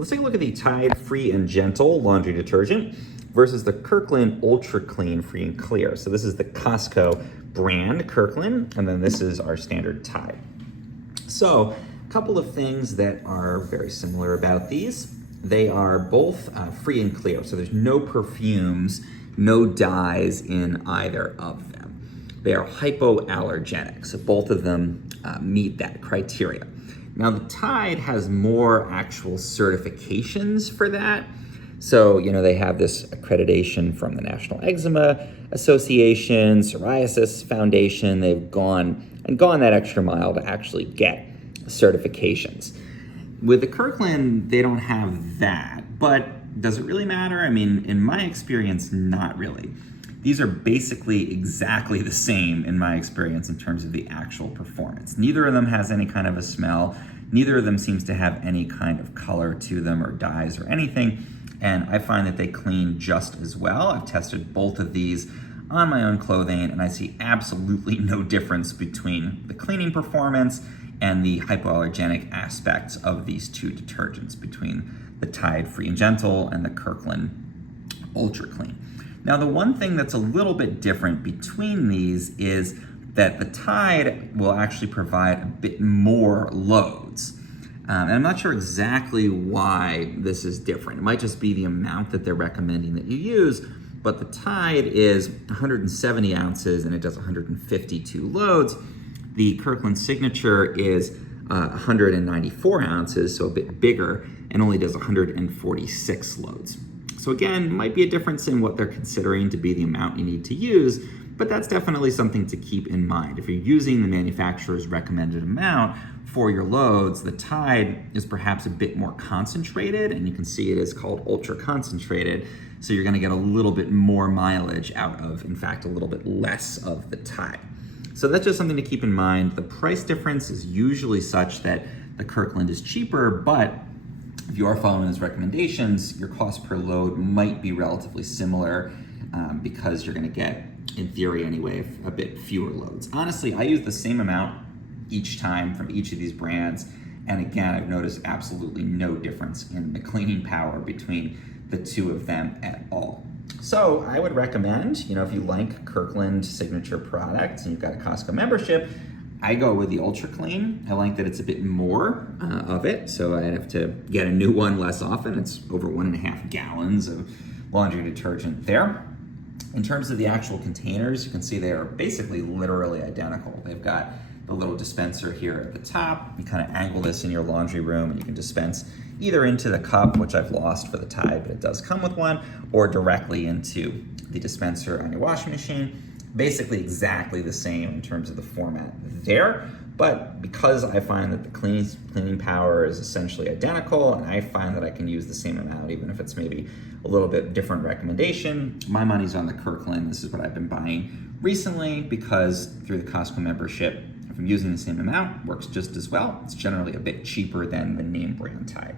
Let's take a look at the Tide Free and Gentle laundry detergent versus the Kirkland Ultraclean Free and Clear. So this is the Costco brand, Kirkland, and then this is our standard Tide. So a couple of things that are very similar about these. They are both free and clear, so there's no perfumes, no dyes in either of them. They are hypoallergenic, so both of them meet that criteria. Now the Tide has more actual certifications for that. So, they have this accreditation from the National Eczema Association, Psoriasis Foundation. They've gone that extra mile to actually get certifications. With the Kirkland, they don't have that, but does it really matter? I mean, in my experience, not really. These are basically exactly the same in my experience in terms of the actual performance. Neither of them has any kind of a smell. Neither of them seems to have any kind of color to them or dyes or anything. And I find that they clean just as well. I've tested both of these on my own clothing and I see absolutely no difference between the cleaning performance and the hypoallergenic aspects of these two detergents, between the Tide Free and Gentle and the Kirkland Ultraclean. Now, the one thing that's a little bit different between these is that the Tide will actually provide a bit more loads. And I'm not sure exactly why this is different. It might just be the amount that they're recommending that you use, but the Tide is 170 ounces and it does 152 loads. The Kirkland Signature is 194 ounces, so a bit bigger, and only does 146 loads. So again, might be a difference in what they're considering to be the amount you need to use, but that's definitely something to keep in mind. If you're using the manufacturer's recommended amount for your loads, the Tide is perhaps a bit more concentrated, and you can see it is called ultra concentrated, so you're gonna get a little bit more mileage out of, in fact, a little bit less of the Tide. So that's just something to keep in mind. The price difference is usually such that the Kirkland is cheaper, but if you are following his recommendations, your cost per load might be relatively similar because you're gonna get, in theory anyway, a bit fewer loads. Honestly, I use the same amount each time from each of these brands. And again, I've noticed absolutely no difference in the cleaning power between the two of them at all. So I would recommend, if you like Kirkland signature products and you've got a Costco membership, I go with the Ultraclean. I like that it's a bit more of it, so I'd have to get a new one less often. It's over 1.5 gallons of laundry detergent there. In terms of the actual containers, you can see they are basically literally identical. They've got the little dispenser here at the top. You kind of angle this in your laundry room and you can dispense either into the cup, which I've lost for the Tide, but it does come with one, or directly into the dispenser on your washing machine. Basically exactly the same in terms of the format there, but because I find that the cleaning power is essentially identical, and I find that I can use the same amount even if it's maybe a little bit different recommendation, my money's on the Kirkland. This is what I've been buying recently because through the Costco membership, if I'm using the same amount, works just as well. It's generally a bit cheaper than the name brand Tide.